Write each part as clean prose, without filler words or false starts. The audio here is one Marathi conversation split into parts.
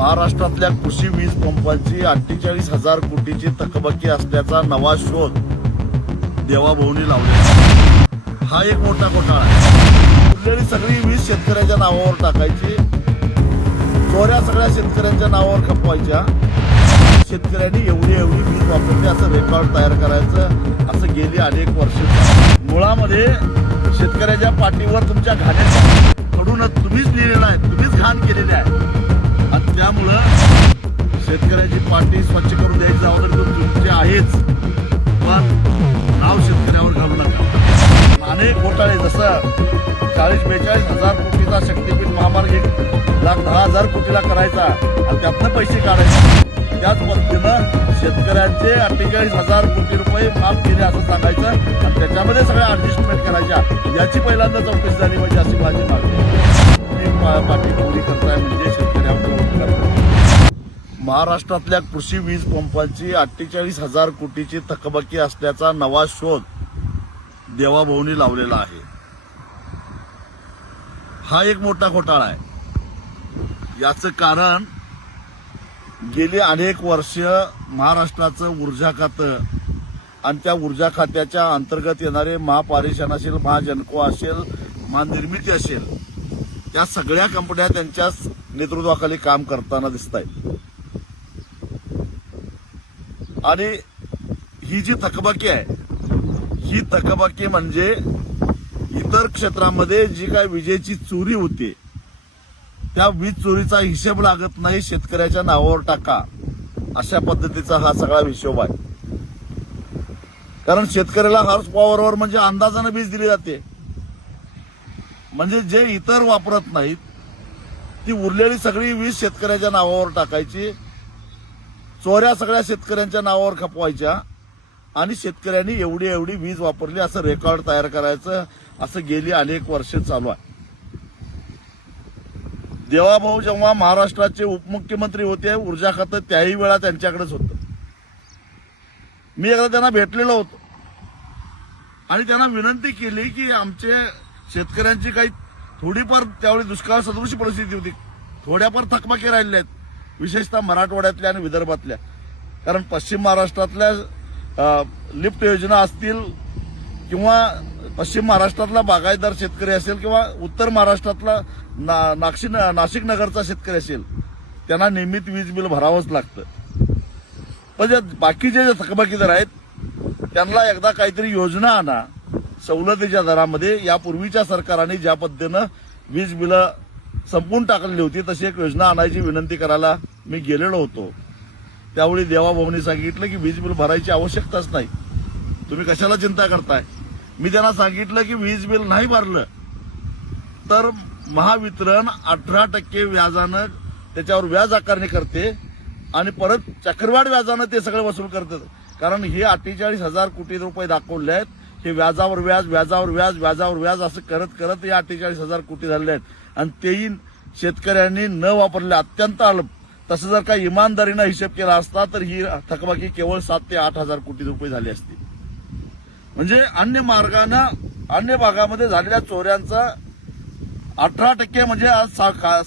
महाराष्ट्रातल्या कृषी वीज पंपांची 48,000 कोटीची थकबाकी असल्याचा नवा शोध देवाभाऊनी लावला। हा एक मोठा घोटाळा आहे। उरलेली सगळी वीज शेतकऱ्याच्या नावावर टाकायची, चोऱ्या सगळ्या शेतकऱ्यांच्या नावावर खपवायच्या। शेतकऱ्यांनी एवढी वीज वापरली असं रेकॉर्ड तयार करायचं, असं गेली अनेक वर्ष। मुळामध्ये शेतकऱ्याच्या पाठीवर तुमच्या घाण्याकडून तुम्हीच लिहिलेला आहे, तुम्हीच घाण केलेली आहे आणि त्यामुळं शेतकऱ्याची पाठी स्वच्छ करून द्यायची जबाबदारी तुमची आहेच, पण नाव शेतकऱ्यावर घालू नका। अनेक घोटाळे जसं 40-42 हजार कोटीचा शक्तीपीठ महामार्ग 1,10,000 कोटीला करायचा आणि त्यातनं पैसे काढायचे। त्याच पद्धतीनं शेतकऱ्यांचे 48,000 कोटी रुपये माफ केले असं सांगायचं आणि त्याच्यामध्ये सगळ्या ऍडजस्टमेंट करायच्या। याची पहिल्यांदा चौकशी झाली पाहिजे अशी माझी मागणी आहे। पाठी पुरी करताय म्हणजे शेतकऱ्यांवर महाराष्ट्रातल्या कृषी वीज पंपांची 48,000 कोटीची थकबाकी असल्याचा नवा शोध देवाभाऊनी लावलेला आहे। हा एक मोठा घोटाळा आहे। याचं कारण गेली अनेक वर्ष महाराष्ट्राचं ऊर्जा खातं आणि त्या ऊर्जा खात्याच्या अंतर्गत येणारे महापारेषण असेल, महाजनको असेल, महानिर्मिती असेल, त्या सगळ्या कंपन्या त्यांच्या नेतृत्वाखाली काम करताना दिसत आहेत। आणि ही जी थकबाकी आहे, ही थकबाकी म्हणजे इतर क्षेत्रामध्ये जी काय विजेची चोरी होते त्या वीज चोरीचा हिशेब लागत नाही, शेतकऱ्याच्या नावावर टाका, अशा पद्धतीचा हा सगळा हिशोब आहे। कारण शेतकऱ्याला हॉर्स पॉवरवर म्हणजे अंदाजाने वीज दिली जाते, म्हणजे जे इतर वापरत नाहीत ती उरलेली सगळी वीज शेतकऱ्याच्या नावावर टाकायची, चोऱ्या सगळ्या शेतकऱ्यांच्या नावावर खपवायच्या आणि शेतकऱ्यांनी एवढी वीज वापरली असं रेकॉर्ड तयार करायचं, असं गेली अनेक वर्ष चालू आहे। देवाभाऊ जेव्हा महाराष्ट्राचे उपमुख्यमंत्री होते, ऊर्जा खातं त्याही वेळा त्यांच्याकडेच होतं। मी एकदा त्यांना भेटलेलो होतो आणि त्यांना विनंती केली की आमचे शेतकऱ्यांची काही थोडीफार त्यावेळी दुष्काळ सदृश परिस्थिती होती, थोड्याफार थकबाकी राहिल्या आहेत, विशेषतः मराठवाड्यातल्या आणि विदर्भातल्या। कारण पश्चिम महाराष्ट्रातल्या लिफ्ट योजना असतील किंवा पश्चिम महाराष्ट्रातला बागायतदार शेतकरी असेल किंवा उत्तर महाराष्ट्रातला नाशिक नगरचा शेतकरी असेल, त्यांना नियमित वीज बिल भरावंच लागतं। पण जे बाकीचे जे थकबाकीदार आहेत त्यांना एकदा काहीतरी योजना आणा सवलतीच्या दरामध्ये। यापूर्वीच्या सरकारने ज्या पद्धतीनं वीज बिल संपून टाकलेली होती तशी एक योजना आणायची विनंती करायला मी गेलेलो होतो। त्यावेळी देवाभाऊनी सांगितलं की वीज बिल भरायची आवश्यकताच नाही, तुम्ही कशाला चिंता करताय। मी त्यांना सांगितलं की वीज बिल नाही भरलं तर महावितरण 18% व्याजानं त्याच्यावर व्याज आकारणी करते आणि परत चक्रवाढ व्याजानं ते सगळं वसूल करतात। कारण हे 48,000 कोटी रुपये दाखवले आहेत, हे व्याजावर व्याज व्याजावर व्याज व्याजावर व्याज असं करत करत हे 48,000 कोटी झाले आहेत आणि तेही शेतकऱ्यांनी न वापरले अत्यंत अल्प। तसं जर काही इमानदारीनं हिशेब केला असता तर ही थकबाकी केवळ 7 ते 8,000 कोटी रुपये झाली असती। म्हणजे अन्य मार्गानं अन्य भागामध्ये झालेल्या चोऱ्यांचा 18% म्हणजे आज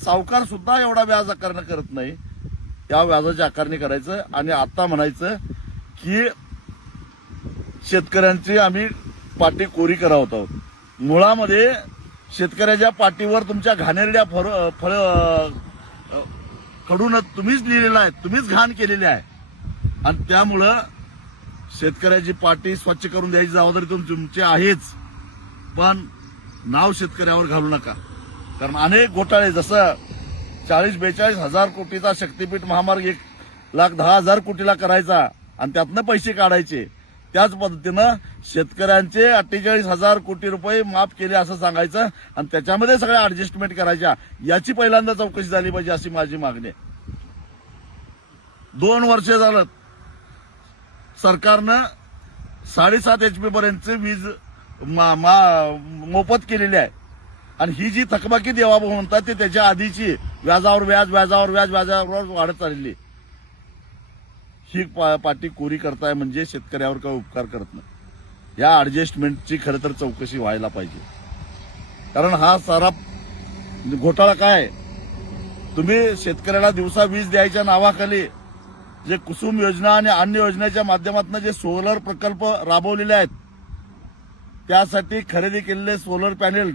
सावकार सुद्धा एवढा व्याज आकारणी करत नाही, त्या व्याजाची आकारणी करायचं आणि आता म्हणायचं की शेतकऱ्यांची आम्ही पाठी कोरी करत आहोत। मुळामध्ये शेतकऱ्याच्या पाठीवर तुमच्या घाणेरड्या कडून तुम्हीच लिहिलेला आहे, तुम्हीच घाण केलेली आहे आणि त्यामुळं शेतकऱ्याची पाठी स्वच्छ करून द्यायची जबाबदारी तुमची आहेच, पण नाव शेतकऱ्यावर घालू नका। कारण अनेक घोटाळे जसं 40-42 हजार कोटीचा शक्तीपीठ महामार्ग 1,10,000 कोटीला करायचा आणि त्यातनं पैसे काढायचे। त्याच पद्धतीनं शेतकऱ्यांचे 48,000 कोटी रुपये माफ केले असं सांगायचं आणि त्याच्यामध्ये सगळ्या ऍडजस्टमेंट करायच्या। याची पहिल्यांदा चौकशी झाली पाहिजे अशी माझी मागणी आहे। 2 वर्ष झालं सरकारनं 7.5 HP पर्यंतची वीज मोफत केलेली आहे आणि ही जी थकबाकी देवाभाऊ म्हणतात ते त्याच्या आधीची व्याजावर व्याज व्याजावर व्याज व्याजावर वाढत चाललेली ही पाठी कोरी करताय म्हणजे शेतकऱ्यावर काही उपकार करत नाही। या ऍडजस्टमेंटची खरं तर चौकशी व्हायला पाहिजे। कारण हा सारा घोटाळा काय तुम्ही शेतकऱ्याला दिवसा वीज द्यायच्या नावाखाली जे कुसुम योजना आणि अन्य योजनेच्या माध्यमातून जे सोलर प्रकल्प राबवलेले आहेत, त्यासाठी खरेदी केलेले सोलर पॅनेल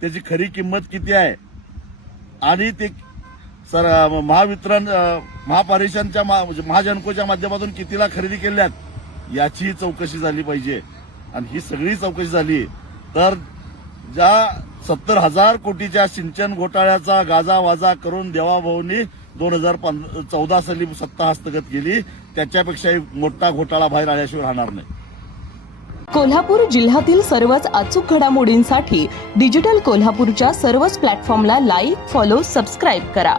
त्याची खरी किंमत किती आहे आणि ते महावितरण महापारेषणच्या महाजनकोच्या माध्यमातून कितीला खरेदी केल्यात याचीही चौकशी झाली पाहिजे. आणि ही सगळी चौकशी झाली तर ज्या 70,000 कोटीच्या सिंचन घोटाळ्याचा गाजावाजा करून देवाभाऊंनी 2014 साली सत्ता हस्तगत केली, त्याच्यापेक्षाही मोठा घोटाळा बाहेर आल्याशिवाय राहणार नाही. कोल्हापूर जिल्ह्यातील सर्वच अचूक घडामोडींसाठी डिजिटल कोल्हापूरच्या सर्वच प्लॅटफॉर्मला लाईक, फॉलो, सबस्क्राईब करा.